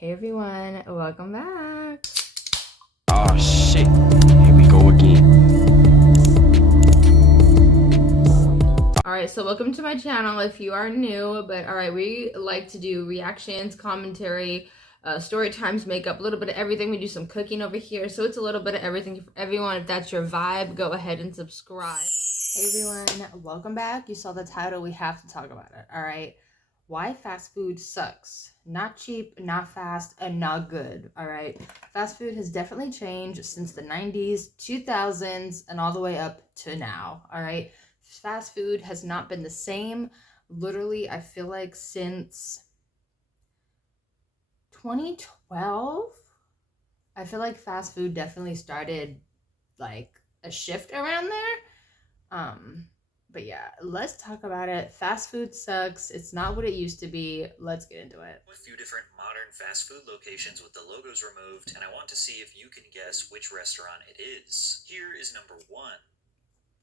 Hey everyone, welcome back. Oh shit, here we go again. Alright, so welcome to my channel if you are new, but alright, we like to do reactions, commentary, story times, makeup, a little bit of everything. We do some cooking over here, so it's a little bit of everything for everyone. If that's your vibe, go ahead and subscribe. Hey everyone, welcome back. You saw the title, we have to talk about it, alright? Why fast food sucks. Not cheap, not fast, and not good, all right? Fast food has definitely changed since the 90s, 2000s, and all the way up to now, all right? Fast food has not been the same. Literally, I feel like since 2012, I feel like fast food definitely started like a shift around there. But yeah, let's talk about it. Fast food sucks. It's not what it used to be. Let's get into it. A few different modern fast food locations with the logos removed, and I want to see if you can guess which restaurant it is. Here is number 1.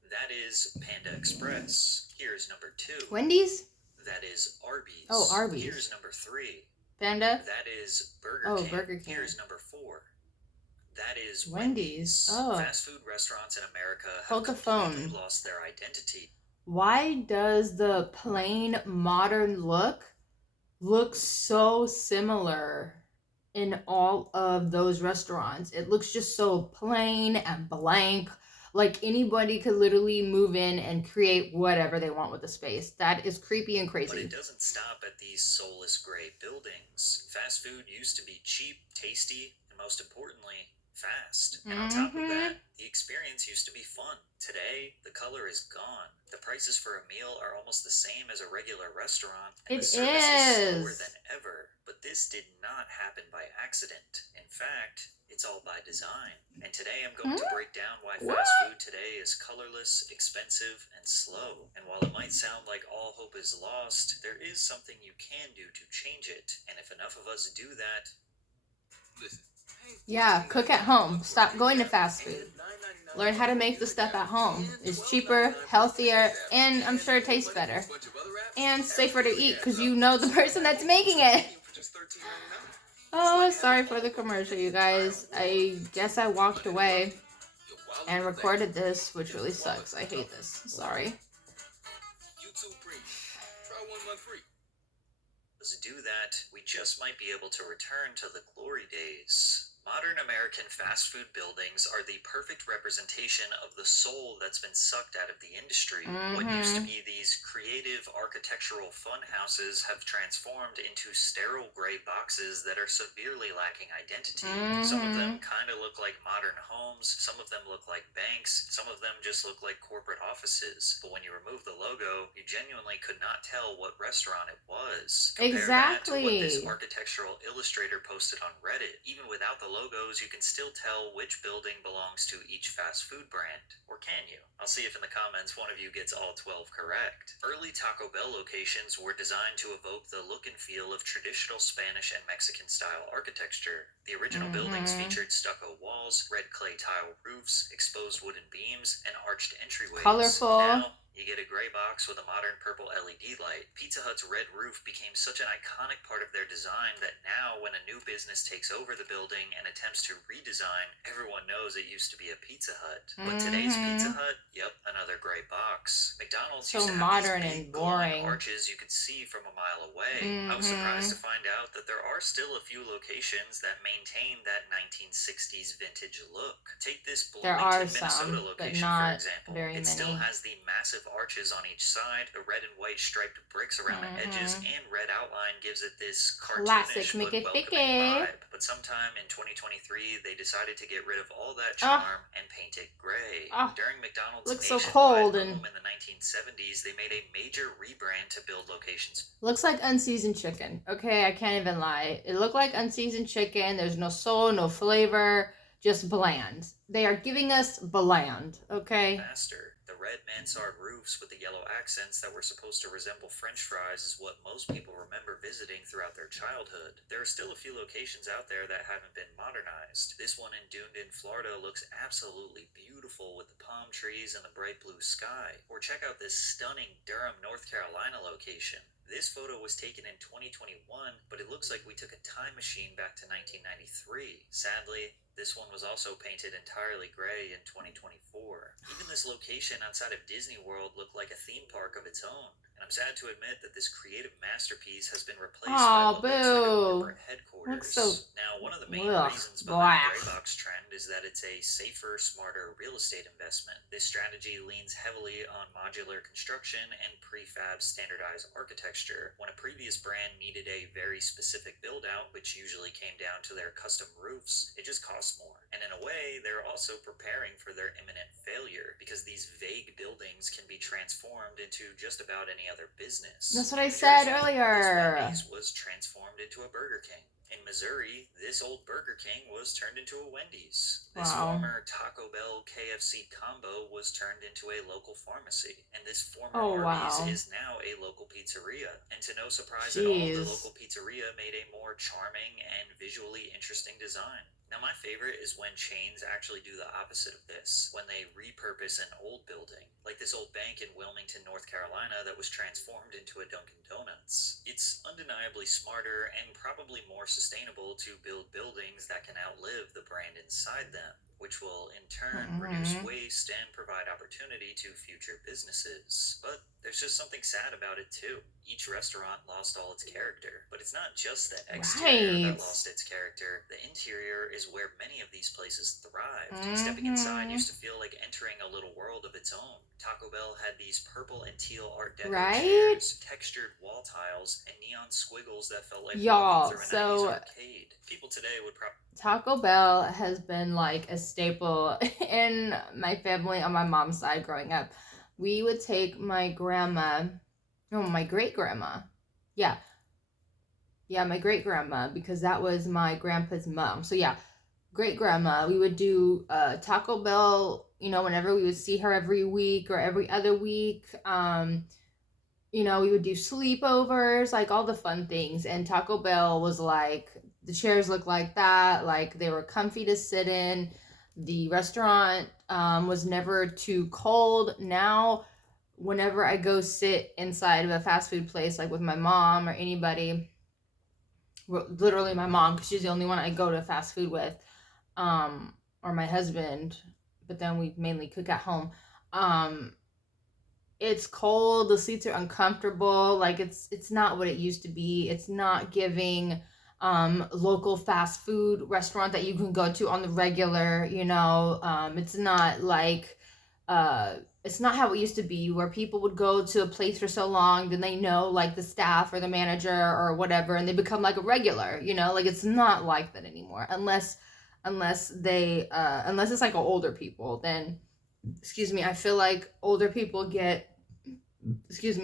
That is Panda Express. Here's number 2. Wendy's? That is Arby's. Oh, Arby's. Here's number 3. Panda? That is Burger King. Burger King. Here's number 4. That is Wendy's. Wendy's. Oh. Fast food restaurants in America have Hold the phone. completely lost their identity. Why does the plain modern look so similar in all of those restaurants? It looks just so plain and blank. Like anybody could literally move in and create whatever they want with the space. That is creepy and crazy. But it doesn't stop at these soulless gray buildings. Fast food used to be cheap, tasty, and most importantly, fast. And on top of that, the experience used to be fun. Today, the color is gone. The prices for a meal are almost the same as a regular restaurant, and the service is slower than ever. But this did not happen by accident. In fact, it's all by design. And today I'm going to break down why fast food today is colorless, expensive, and slow. And while it might sound like all hope is lost, there is something you can do to change it. And if enough of us do that... Listen. Yeah, cook at home. Stop going to fast food. Learn how to make the stuff at home. It's cheaper, healthier, and I'm sure it tastes better. And safer to eat because you know the person that's making it. Oh, sorry for the commercial, you guys. I guess I walked away and recorded this, which really sucks. I hate this. Sorry. Do that, we just might be able to return to the glory days. Modern American fast food buildings are the perfect representation of the soul that's been sucked out of the industry. What used to be these creative architectural fun houses have transformed into sterile gray boxes that are severely lacking identity. Some of them kind of look like modern homes, some of them look like banks, some of them just look like corporate offices. But when you remove the logo, you genuinely could not tell what restaurant it was. Compare that to what this architectural illustrator posted on Reddit. Even without the logos, you can still tell which building belongs to each fast food brand. Or can you? I'll see if in the comments one of you gets all 12 correct. Early Taco Bell locations were designed to evoke the look and feel of traditional Spanish and Mexican style architecture. The original buildings featured stucco walls, red clay tile roofs, exposed wooden beams, and arched entryways. Colorful. Now, you get a gray box with a modern purple LED light. Pizza Hut's red roof became such an iconic part of their design that now when a new business takes over the building and attempts to redesign, everyone knows it used to be a Pizza Hut. But today's Pizza Hut, yep, another gray box. McDonald's used to have modern these and big boring glowing arches you could see from a mile away. I was surprised to find out that there are still a few locations that maintain that 1960s vintage look. Take this Bloomington, Minnesota location, for example. It still has the massive arches on each side, the red and white striped bricks around the edges, and red outline gives it this cartoonish but welcoming vibe. But sometime in 2023, they decided to get rid of all that charm and paint it gray. During McDonald's nationwide boom in the 1970s, they made a major rebrand to build locations. Looks like unseasoned chicken. Okay, I can't even lie. It looked like unseasoned chicken. There's no soul, no flavor, just bland. They are giving us bland, okay? Faster. The red mansard roofs with the yellow accents that were supposed to resemble French fries is what most people remember visiting throughout their childhood. There are still a few locations out there that haven't been modernized. This one in Dunedin, Florida looks absolutely beautiful with the palm trees and the bright blue sky. Or check out this stunning Durham, North Carolina location. This photo was taken in 2021, but it looks like we took a time machine back to 1993. Sadly, this one was also painted entirely gray in 2024. Even this location outside of Disney World looked like a theme park of its own. And I'm sad to admit that this creative masterpiece has been replaced by what looks like a corporate headquarters. Now, one of the main reasons behind the gray box trend is that it's a safer, smarter real estate investment. This strategy leans heavily on modular construction and prefab standardized architecture. When a previous brand needed a very specific build out, which usually came down to their custom roofs, it just costs more. And in a way, they're also preparing for their imminent failure, because these vague buildings can be transformed into just about any other business. That's what I said earlier. This Wendy's was transformed into a Burger King. In Missouri, this old Burger King was turned into a Wendy's. This former Taco Bell KFC combo was turned into a local pharmacy. And this former Arby's is now a local pizzeria. And to no surprise at all, the local pizzeria made a more charming and visually interesting design. Now, my favorite is when chains actually do the opposite of this, when they repurpose an old building, like this old bank in Wilmington, North Carolina that was transformed into a Dunkin' Donuts. It's undeniably smarter and probably more sustainable to build buildings that can outlive the brand inside them, which will in turn reduce waste and provide opportunity to future businesses. But there's just something sad about it too. Each restaurant lost all its character, but it's not just the exterior that lost its character. The interior is where many of these places thrived. Stepping inside used to feel like entering a little world of its own. Taco Bell had these purple and teal art deco chairs, textured wall tiles, and neon squiggles that felt like walking through an 90s arcade. People today would probably... Taco Bell has been like a staple in my family on my mom's side growing up. We would take my my great-grandma. Yeah, my great-grandma, because that was my grandpa's mom. So yeah, great-grandma, we would do Taco Bell, whenever we would see her every week or every other week. We would do sleepovers, like all the fun things. And Taco Bell was like, the chairs looked like that, like they were comfy to sit in. The restaurant was never too cold. Now, whenever I go sit inside of a fast food place, like with my mom or anybody, literally my mom, because she's the only one I go to fast food with, or my husband, but then we mainly cook at home. It's cold, the seats are uncomfortable, like it's not what it used to be. It's not giving local fast food restaurant that you can go to on the regular, it's not like it's not how it used to be, where people would go to a place for so long, then they know like the staff or the manager or whatever, and they become like a regular, like it's not like that anymore, unless it's like older people. Then I feel like older people get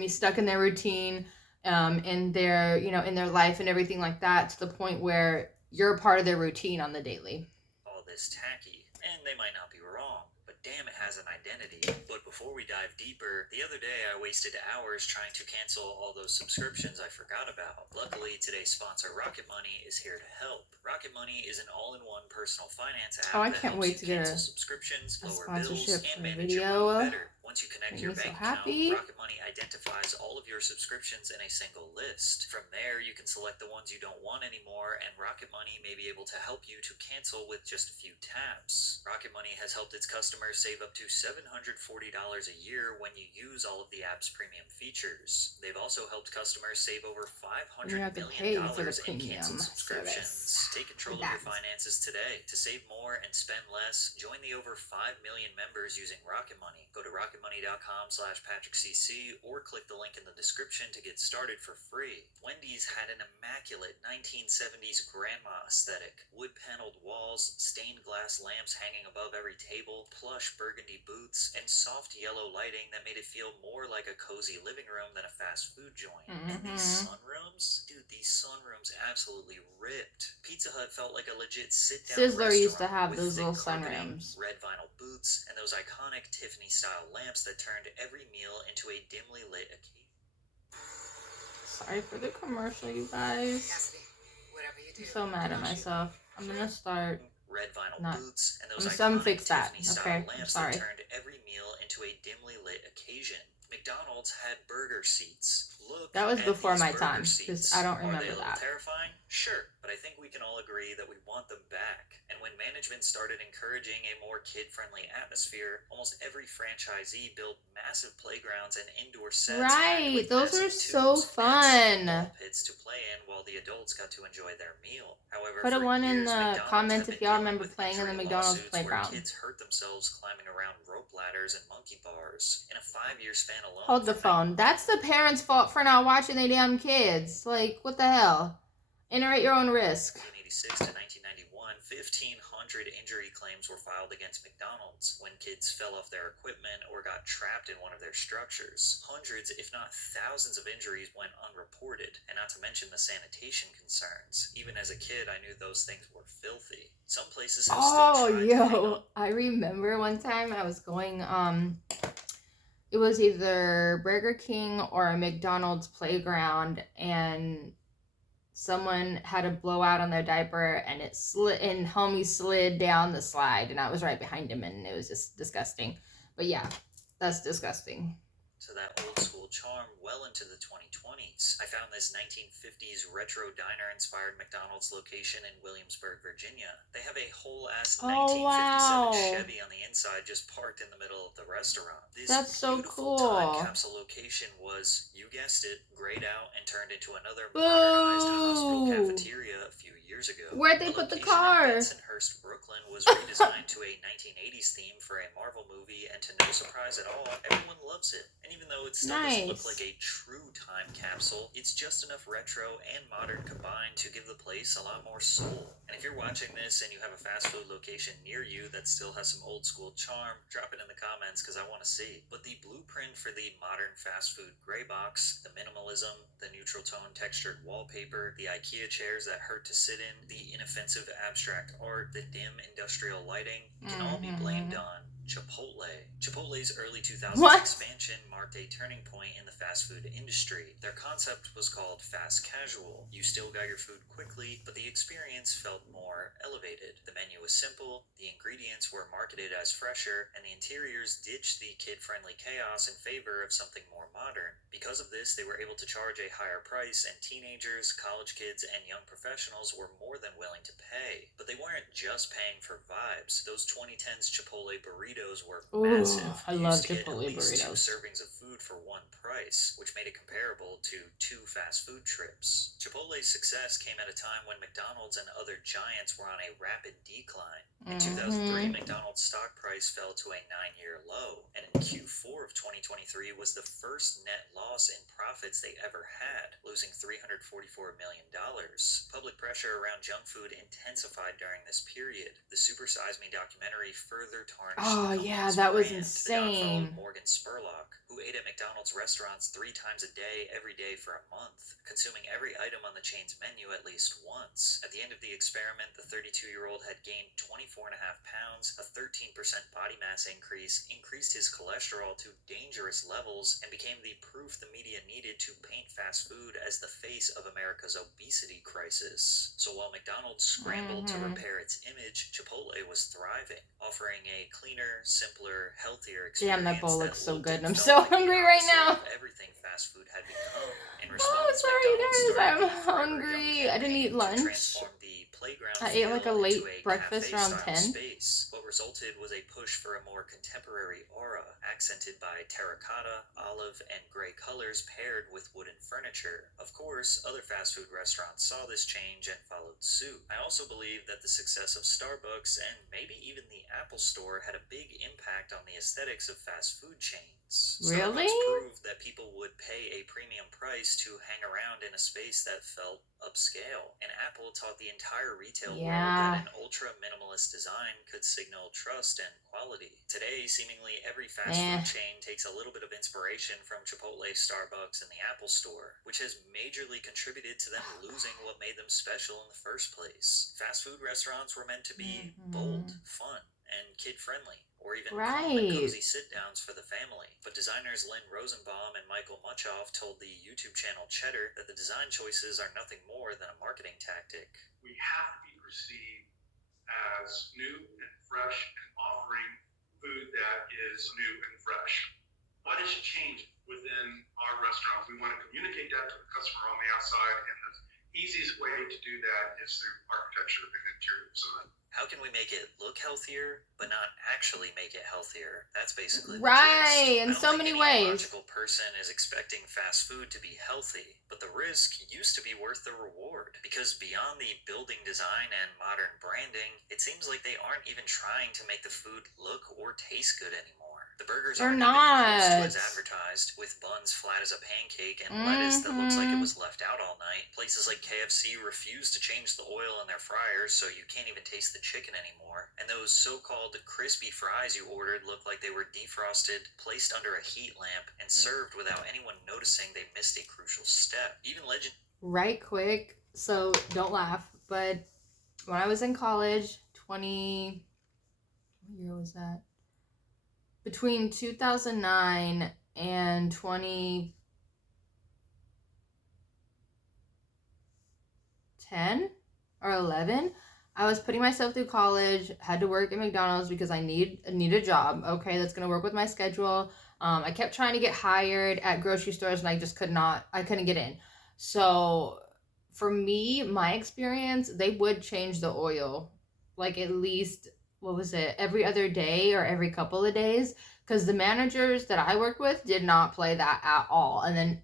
stuck in their routine, in their in their life and everything like that, to the point where you're a part of their routine on the daily. All this tacky, and they might not be wrong, but damn, it has an identity. But before we dive deeper, the other day I wasted hours trying to cancel all those subscriptions I forgot about. Luckily, today's sponsor, Rocket Money, is here to help. Rocket Money is an all-in-one personal finance app I can't wait to get subscriptions, lower sponsorship bills, and for a manage your video. money better. Once you connect your bank account, Rocket Money identifies all of your subscriptions in a single list. From there, you can select the ones you don't want anymore, and Rocket Money may be able to help you to cancel with just a few taps. Rocket Money has helped its customers save up to $740 a year when you use all of the app's premium features. They've also helped customers save over $500 million in canceled subscriptions. Take control of your finances today. To save more and spend less, join the over 5 million members using Rocket Money. Go to rocketmoney.com/PatrickCC or click the link in the description to get started for free. Wendy's had an immaculate 1970s grandma aesthetic. Wood-paneled walls, stained glass lamps hanging above every table, plush burgundy booths, and soft yellow lighting that made it feel more like a cozy living room than a fast food joint. And these sunrooms? Dude, these sunrooms absolutely ripped. Pizza Hut felt like a legit sit-down Sizzler restaurant used to have with those thick little carpeting, sunrooms. red vinyl booths, and those iconic Tiffany-style lamps that turned every meal into a dimly lit occasion. Sorry for the commercial, you guys. I'm so mad at myself. I'm gonna start. Red vinyl boots and those iconic fix that. Okay, lamps sorry. that turned every meal into a dimly lit occasion. McDonald's had burger seats. Look, That was at before these my burger time, seats. because I don't Are they remember a little that. terrifying? Sure, but I think we can all agree that we want them back. And when management started encouraging a more kid-friendly atmosphere, almost every franchisee built massive playgrounds and indoor sets. Right, those were so tubes fun. and pits to play in while the adults got to enjoy their meal. However, Put a for one in years, the McDonald's comments have if been y'all dealing remember with playing in the injury McDonald's lawsuits playground. where kids hurt themselves climbing around rope ladders and monkey bars. In a 5-year span alone. Hold the phone. That's the parents' fault for not watching their damn kids. Like, what the hell? Enter at your own risk. 1986 to 1991, 1,500 injury claims were filed against McDonald's when kids fell off their equipment or got trapped in one of their structures. Hundreds, if not thousands of injuries went unreported, and not to mention the sanitation concerns. Even as a kid, I knew those things were filthy. Some places have still tried to hang on. I remember one time I was going, it was either Burger King or a McDonald's playground, and someone had a blowout on their diaper, and it slid, and homie slid down the slide, and I was right behind him, and it was just disgusting. But yeah, that's disgusting. To that old school charm well into the 2020s. I found this 1950s retro diner inspired McDonald's location in Williamsburg, Virginia. They have a whole ass 1957 Chevy on the inside just parked in the middle of the restaurant. This That's so beautiful cool. time capsule location was, you guessed it, grayed out and turned into another modernized hospital cafeteria a few years ago. Where'd they put the car? In Bensonhurst, Brooklyn was redesigned to a 1980s theme for a Marvel movie, and to no surprise at all, everyone loves it. And even though it still doesn't look like a true time capsule, it's just enough retro and modern combined to give the place a lot more soul. And if you're watching this and you have a fast food location near you that still has some old school charm, drop it in the comments because I want to see. But the blueprint for the modern fast food gray box, the minimalism, the neutral tone textured wallpaper, the IKEA chairs that hurt to sit in, the inoffensive abstract art, the dim industrial lighting, can all be blamed on Chipotle. Chipotle's early 2000s expansion marked a turning point in the fast food industry. Their concept was called fast casual. You still got your food quickly, but the experience felt more elevated. The menu was simple, the ingredients were marketed as fresher, and the interiors ditched the kid-friendly chaos in favor of something more modern. Because of this, they were able to charge a higher price, and teenagers, college kids, and young professionals were more than willing to pay. But they weren't just paying for vibes. Those 2010s Chipotle burritos were massive. I love Chipotle burritos. 2 servings of food for one price, which made it comparable to 2 fast food trips. Chipotle's success came at a time when McDonald's and other giants were on a rapid decline. In 2003, McDonald's stock price fell to a 9-year low, and in Q4 of 2023 was the first net loss in profits they ever had, losing $344 million. Public pressure around junk food intensified during this period. The Super Size Me documentary further tarnished that was brand. insane. Morgan Spurlock, who ate at McDonald's restaurants 3 times a day, every day for a month, consuming every item on the chain's menu at least once. At the end of the experiment, the 32-year-old had gained 24.5 pounds, a 13% body mass increase, increased his cholesterol to dangerous levels, and became the proof the media needed to paint fast food as the face of America's obesity crisis. So while McDonald's scrambled to repair its image, Chipotle was thriving, offering a cleaner, simpler, healthier experience. Damn, that bowl looks so good, and I'm so hungry right now. Everything fast food had become. Sorry guys, I'm hungry. I didn't eat lunch. I ate like a late breakfast around 10. Space. What resulted was a push for a more contemporary aura, accented by terracotta, olive, and gray colors paired with wooden furniture. Of course, other fast food restaurants saw this change and followed suit. I also believe that the success of Starbucks and maybe even the Apple Store had a big impact on the aesthetics of fast food chains. Really? Starbucks proved that people would pay a premium price to hang around in a space that felt upscale, and Apple taught the entire retail world that an ultra-minimalist design could signal trust and quality. Today, seemingly every fast food chain takes a little bit of inspiration from Chipotle, Starbucks, and the Apple Store, which has majorly contributed to them losing what made them special in the first place. Fast food restaurants were meant to be bold, fun, and kid-friendly, or even calm and cozy sit-downs for the family. But designers Lynn Rosenbaum and Michael Muchoff told the YouTube channel Cheddar that the design choices are nothing more than a marketing tactic. We have to be perceived as new and fresh and offering food that is new and fresh. what has changed within our restaurant. We want to communicate that to the customer on the outside, and the easiest way to do that is through architecture and interior design. How can we make it look healthier, but not actually make it healthier? That's basically the Right, gist. in so many I don't think any ways. logical person is expecting fast food to be healthy, but the risk used to be worth the reward. Because beyond the building design and modern branding, it seems like they aren't even trying to make the food look or taste good anymore. The burgers They're aren't even close to not. as advertised, with buns flat as a pancake and lettuce that looks like it was left out all night. Places like KFC refuse to change the oil in their fryers, so you can't even taste the chicken anymore. And those so-called crispy fries you ordered look like they were defrosted, placed under a heat lamp, and served without anyone noticing they missed a crucial step. Even legend. Right quick, so don't laugh, but when I was in college, what year was that? Between 2009 and 2010 or 11, I was putting myself through college, had to work at McDonald's because I need a job, okay, that's going to work with my schedule. I kept trying to get hired at grocery stores and I couldn't get in. So for me, my experience, they would change the oil like at least, every other day or every couple of days, because the managers that I worked with did not play that at all. And then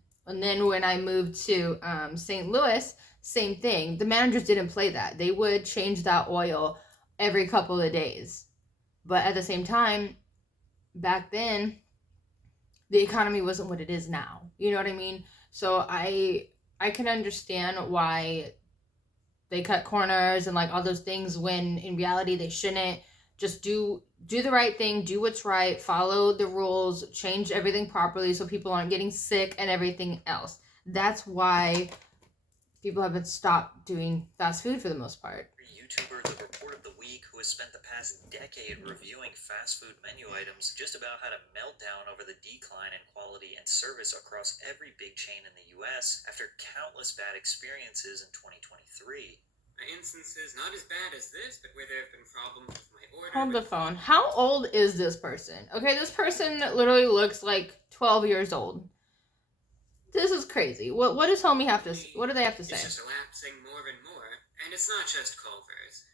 when I moved to St. Louis, same thing. The managers didn't play that. They would change that oil every couple of days. But at the same time, back then, the economy wasn't what it is now. You know what I mean? So I can understand why they cut corners and like all those things when in reality they shouldn't. Just do the right thing, do what's right, follow the rules, change everything properly so people aren't getting sick and everything else. That's why people have been stopped doing fast food for the most part. YouTuber, the report of the week, who has spent the past decade reviewing fast food menu items, just about had a meltdown over the decline in quality and service across every big chain in the US after countless bad experiences in 2023. Instances not as bad as this, but where there have been problems with my order. Hold the phone. How old is this person? Okay, this person literally looks like 12 years old. This is crazy. What does homie have to? What do they have to say? It's just elapsing more and more, and it's not just Culver's.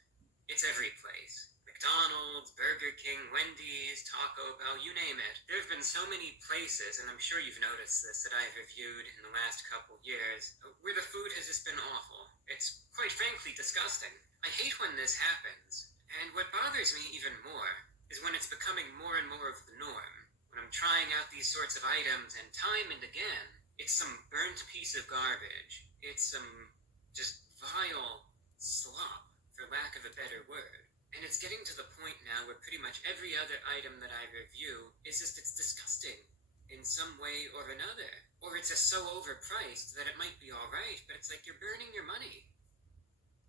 It's every place. McDonald's, Burger King, Wendy's, Taco Bell, you name it. There have been so many places, and I'm sure you've noticed this, that I've reviewed in the last couple years, where the food has just been awful. It's quite frankly disgusting. I hate when this happens, and what bothers me even more is when it's becoming more and more of the norm. When I'm trying out these sorts of items, and time and again, it's some burnt piece of garbage. It's some just vile slop, for lack of a better word. And it's getting to the point now where pretty much every other item that I review is just, it's disgusting in some way or another. Or it's just so overpriced that it might be alright, but it's like you're burning your money.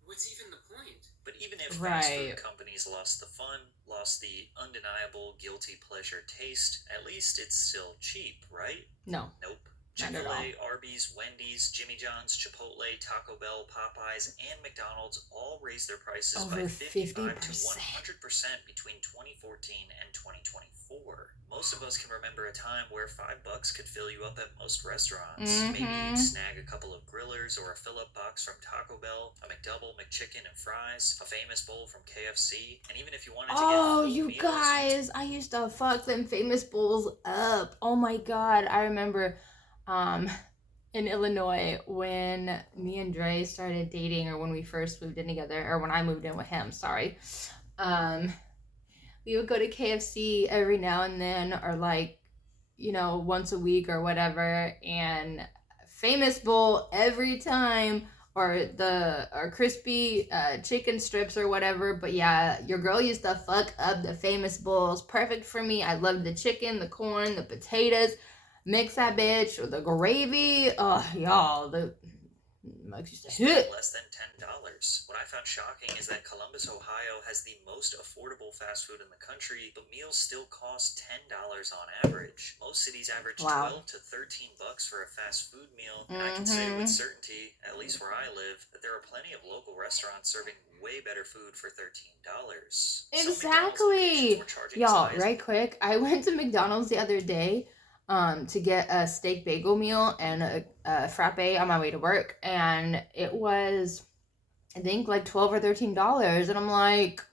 What's even the point? But even if fast food companies lost the fun, lost the undeniable guilty pleasure taste, at least it's still cheap, right? No. Nope. Chick-fil-A, Arby's, Wendy's, Jimmy John's, Chipotle, Taco Bell, Popeyes, and McDonald's all raised their prices over by 55 to 100% 50%. between 2014 and 2024. Most of us can remember a time where $5 could fill you up at most restaurants. Maybe you'd snag a couple of grillers or a fill-up box from Taco Bell, a McDouble, McChicken, and fries, a famous bowl from KFC, and even if you wanted to get full you meals, guys, I used to fuck them famous bowls up. Oh my god, I remember in Illinois when me and Dre started dating, or when we first moved in together, or when I moved in with him, sorry. We would go to KFC every now and then, or like, you know, once a week or whatever, and famous bowl every time, or crispy chicken strips or whatever. But yeah, your girl used to fuck up the famous bowls. Perfect for me. I love the chicken, the corn, the potatoes. Mix that bitch with the gravy. Oh, y'all, the mugs used to hit. Less than $10. What I found shocking is that Columbus, Ohio has the most affordable fast food in the country, but meals still cost $10 on average. Most cities average $12 to $13 for a fast food meal, and I can say with certainty, at least where I live, that there are plenty of local restaurants serving way better food for $13. Exactly. Y'all, right quick, I went to McDonald's the other day. to get a steak bagel meal and a frappe on my way to work, and it was, I think, like $12 or $13, and I'm like,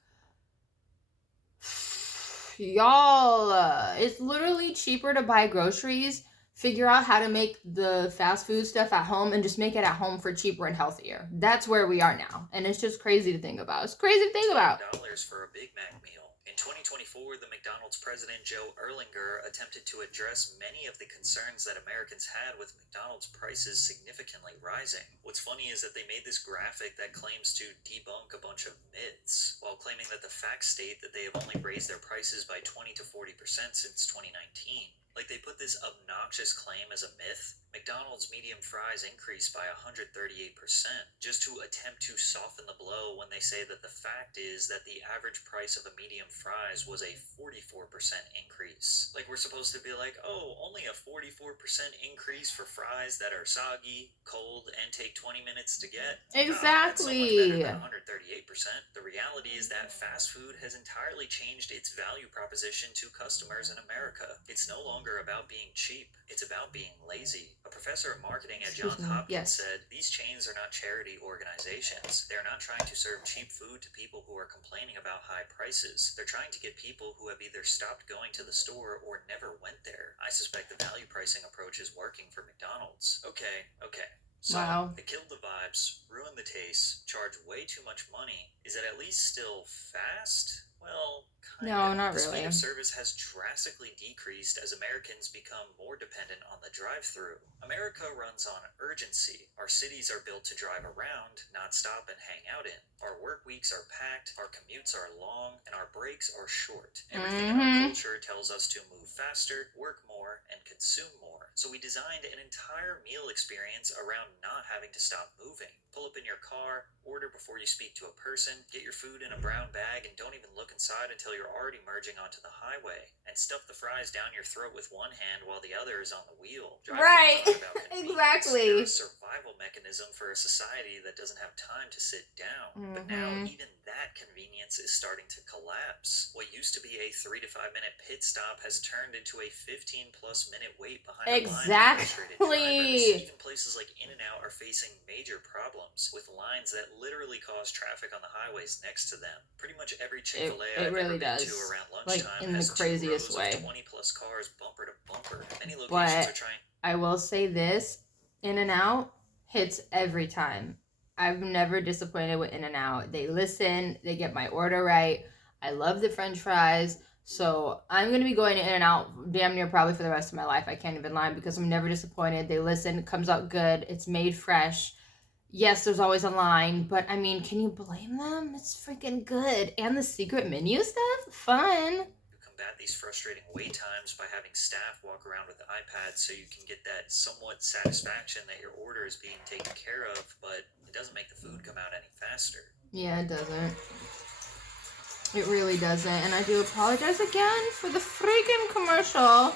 y'all, it's literally cheaper to buy groceries, figure out how to make the fast food stuff at home, and just make it at home for cheaper and healthier. That's where we are now, and it's just crazy to think about. It's crazy to think about. $10 for a Big Mac meal. In 2024, the McDonald's president, Joe Erlinger, attempted to address many of the concerns that Americans had with McDonald's prices significantly rising. What's funny is that they made this graphic that claims to debunk a bunch of myths, while claiming that the facts state that they have only raised their prices by 20 to 40% since 2019. Like, they put this obnoxious claim as a myth. McDonald's medium fries increased by 138%, just to attempt to soften the blow when they say that the fact is that the average price of a medium fries was a 44% increase. Like, we're supposed to be like, oh, only a 44% increase for fries that are soggy, cold, and take 20 minutes to get? Exactly. That's so much better than 138%. The reality is that fast food has entirely changed its value proposition to customers in America. It's no longer about being cheap, it's about being lazy. A professor of marketing at Johns Hopkins said, these chains are not charity organizations. They're not trying to serve cheap food to people who are complaining about high prices. They're trying to get people who have either stopped going to the store or never went there. I suspect the value pricing approach is working for McDonald's. Okay. So, wow. They killed the vibes, ruined the taste, charged way too much money. Is it at least still fast? Well, kind no, of. Not the really. speed of service has drastically decreased as Americans become more dependent on the drive-thru. America runs on urgency. Our cities are built to drive around, not stop and hang out in. Our work weeks are packed, our commutes are long, and our breaks are short. Everything in our culture tells us to move faster, work more, and consume more. So we designed an entire meal experience around not having to stop moving. Pull up in your car, order before you speak to a person, get your food in a brown bag, and don't even look inside until you're already merging onto the highway, and stuff the fries down your throat with one hand while the other is on the wheel. Right. Exactly. They're a survival mechanism for a society that doesn't have time to sit down. But now even that convenience is starting to collapse. What used to be a 3 to 5 minute pit stop has turned into a 15+ minute wait behind a line of frustrated drivers. Even places like In-N-Out are facing major problems with lines that literally cause traffic on the highways next to them. Pretty much every Chick-fil-A I've ever been to around lunchtime has 2 rows of 20+ cars bumper to bumper. Many locations are trying. I will say this, In-N-Out hits every time. I've never disappointed with In-N-Out. They listen, they get my order right. I love the french fries. So I'm going to be going to In-N-Out damn near probably for the rest of my life. I can't even lie because I'm never disappointed. They listen, it comes out good, it's made fresh. Yes, there's always a line, but I mean, can you blame them? It's freaking good. And the secret menu stuff? Fun. Combat these frustrating wait times by having staff walk around with iPads so you can get that somewhat satisfaction that your order is being taken care of, but it doesn't make the food come out any faster. Yeah, it doesn't. It really doesn't. And I do apologize again for the freaking commercial.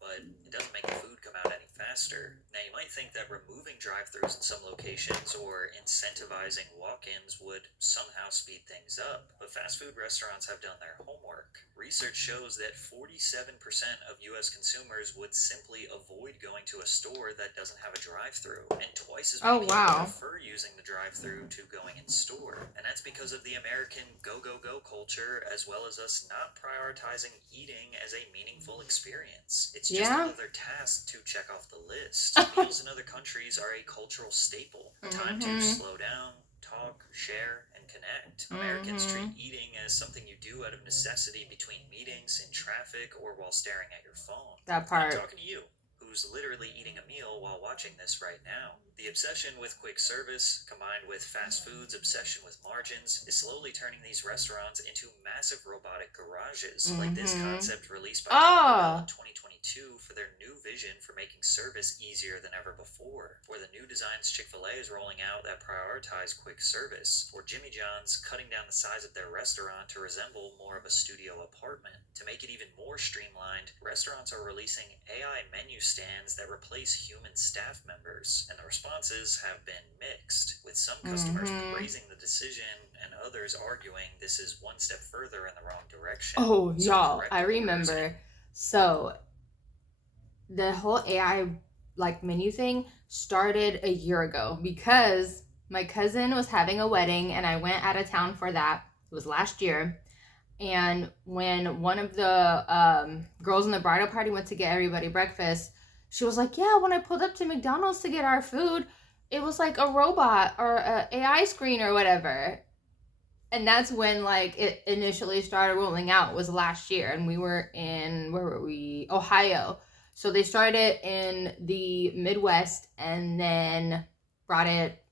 But it doesn't make the food come out any faster. Now, you might think that removing drive-thrus in some locations or incentivizing walk-ins would somehow speed things up, but fast food restaurants have done their homework. Research shows that 47% of U.S. consumers would simply avoid going to a store that doesn't have a drive-thru, and twice as many people prefer using the drive-thru to going in store. And that's because of the American go-go-go culture, as well as us not prioritizing eating as a meaningful experience. It's just another task to check off the list. Meals in other countries are a cultural staple, a time to slow down, talk, share, and connect. Americans treat eating as something you do out of necessity between meetings, in traffic, or while staring at your phone. That part. I'm talking to you, who's literally eating a meal while watching this right now. The obsession with quick service, combined with fast food's obsession with margins, is slowly turning these restaurants into massive robotic garages, like this concept released by Taco Bell in 2022 for their new vision for making service easier than ever before, or the new designs Chick-fil-A is rolling out that prioritize quick service, or Jimmy John's cutting down the size of their restaurant to resemble more of a studio apartment. To make it even more streamlined, restaurants are releasing AI menu stands that replace human staff members, and the responses have been mixed, with some customers praising the decision and others arguing this is one step further in the wrong direction. Oh, y'all, I remember. So, the whole AI like menu thing started a year ago because my cousin was having a wedding and I went out of town for that. It was last year. And when one of the girls in the bridal party went to get everybody breakfast, she was like, yeah, when I pulled up to McDonald's to get our food, it was like a robot or a AI screen or whatever. And that's when like it initially started rolling out, was last year. And we were in, where were we? Ohio. So they started in the Midwest and then brought it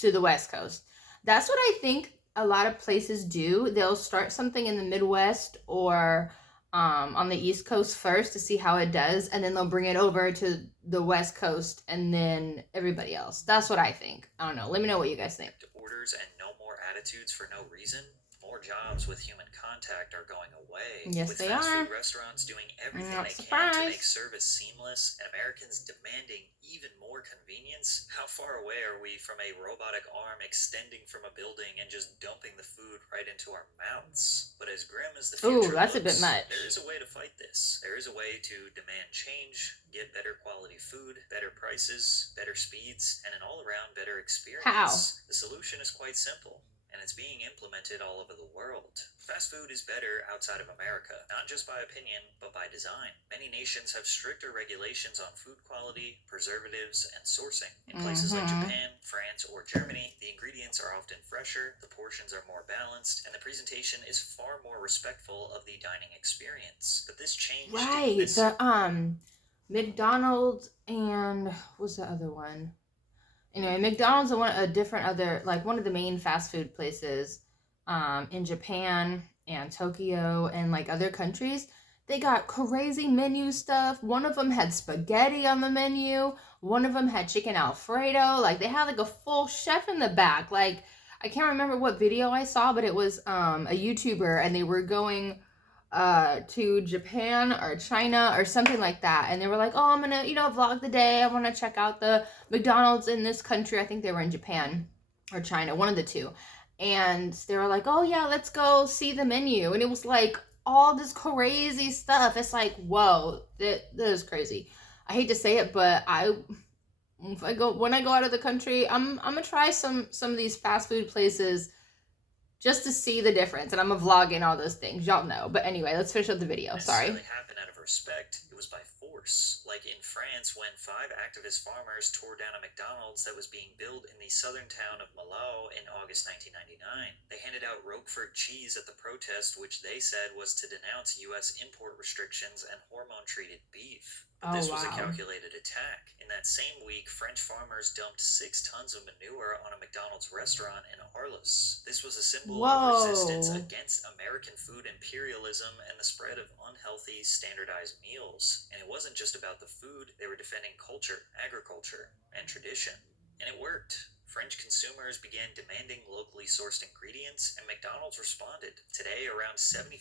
to the West Coast. That's what I think a lot of places do. They'll start something in the Midwest or on the East Coast first to see how it does, and then they'll bring it over to the West Coast and then everybody else. That's what I think. I don't know. Let me know what you guys think. Orders and no more attitudes for no reason. More jobs with human contact are going away. Yes, with they fast are. food restaurants doing everything Not they can to surprised. make service seamless and Americans demanding even more convenience, how far away are we from a robotic arm extending from a building and just dumping the food right into our mouths? But as grim as the future That's a looks, bit much. there is a way to fight this. There is a way to demand change, get better quality food, better prices, better speeds, and an all-around better experience. How? The solution is quite simple, and it's being implemented all over the world. Fast food is better outside of America, not just by opinion, but by design. Many nations have stricter regulations on food quality, preservatives, and sourcing. In places like Japan, France, or Germany, the ingredients are often fresher, the portions are more balanced, and the presentation is far more respectful of the dining experience. But this changed Right. this The McDonald's and what's the other one? Anyway, McDonald's and a different other, like one of the main fast food places in Japan and Tokyo and like other countries, they got crazy menu stuff. One of them had spaghetti on the menu. One of them had chicken Alfredo. Like they had like a full chef in the back. Like I can't remember what video I saw, but it was a YouTuber and they were going to Japan or China or something like that, and they were like, oh, I'm gonna vlog the day, I want to check out the McDonald's in this country. I think they were in Japan or China, one of the two, and they were like, oh yeah, let's go see the menu. And it was like all this crazy stuff. It's like, whoa, that is crazy. I hate to say it, but when I go out of the country, I'm gonna try some of these fast food places just to see the difference. And I'm vlogging all those things, y'all know. But anyway, let's finish up the video. Sorry. It happened out of respect. It was by force. Like in France, when 5 activist farmers tore down a McDonald's that was being built in the southern town of Malo in August 1999. They handed out Roquefort cheese at the protest, which they said was to denounce U.S. import restrictions and hormone-treated beef. But this was a calculated attack. In that same week, French farmers dumped 6 tons of manure on a McDonald's restaurant in Arles. This was a symbol of resistance against American food imperialism and the spread of unhealthy, standardized meals. And it wasn't just about the food, they were defending culture, agriculture, and tradition. And it worked. French consumers began demanding locally sourced ingredients, and McDonald's responded. Today, around 75%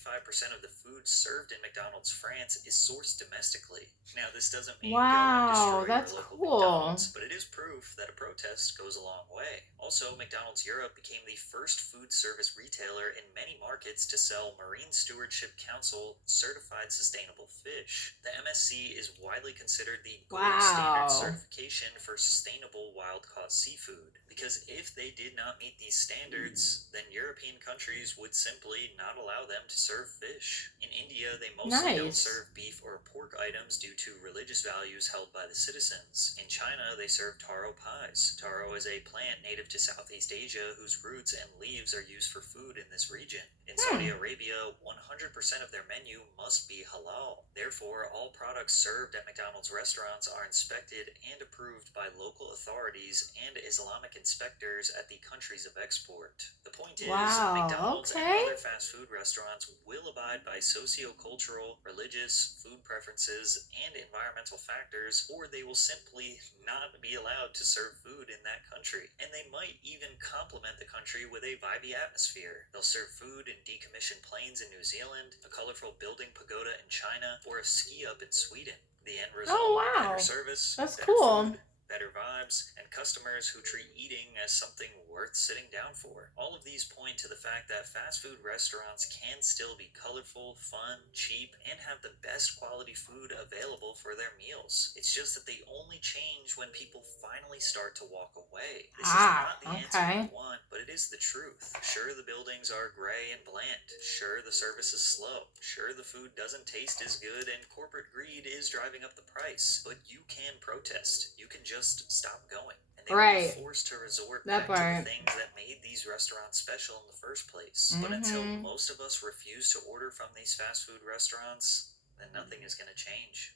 of the food served in McDonald's France is sourced domestically. Now, this doesn't mean go and destroy That's your local cool. McDonald's, but it is proof that a protest goes a long way. Also, McDonald's Europe became the first food service retailer in many markets to sell Marine Stewardship Council certified sustainable fish. The MSC is widely considered the gold standard certification for sustainable wild-caught seafood. Because if they did not meet these standards, then European countries would simply not allow them to serve fish. In India, they mostly don't serve beef or pork items due to religious values held by the citizens. In China, they serve taro pies. Taro is a plant native to Southeast Asia whose roots and leaves are used for food in this region. In Saudi Arabia, 100% of their menu must be halal. Therefore, all products served at McDonald's restaurants are inspected and approved by local authorities and Islamic inspectors at the countries of export. The point is, McDonald's and other fast food restaurants will abide by socio-cultural, religious, food preferences, and environmental factors, or they will simply not be allowed to serve food in that country. And they might even complement the country with a vibey atmosphere. They'll serve food in decommissioned planes in New Zealand, a colorful building pagoda in China, or a ski up in Sweden. The end result, better service, That's better cool. food, better vibes, and customers who treat eating as something worth sitting down for. All of these point to the fact that fast food restaurants can still be colorful, fun, cheap, and have the best quality food available for their meals. It's just that they only change when people finally start to walk away. This is not the answer you want, but it is the truth. Sure, the buildings are gray and bland. Sure, the service is slow. Sure, the food doesn't taste as good and corporate greed is driving up the price. But you can protest. You can just stop going. And they will be forced to resort back to the things that made these restaurants special in the first place. But until most of us refuse to order from these fast food restaurants, then nothing is going to change.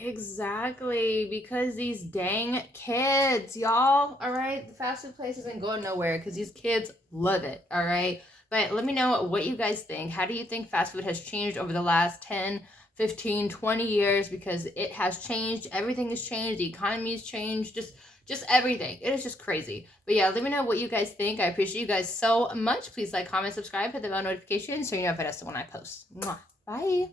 Exactly, because these dang kids, y'all, all right? The fast food place isn't going nowhere because these kids love it, all right? But let me know what you guys think. How do you think fast food has changed over the last 10, 15, 20 years? Because it has changed. Everything has changed. The economy has changed. Just everything. It is just crazy. But yeah, let me know what you guys think. I appreciate you guys so much. Please like, comment, subscribe, hit the bell notification so you know if it is when I post. Mwah. Bye.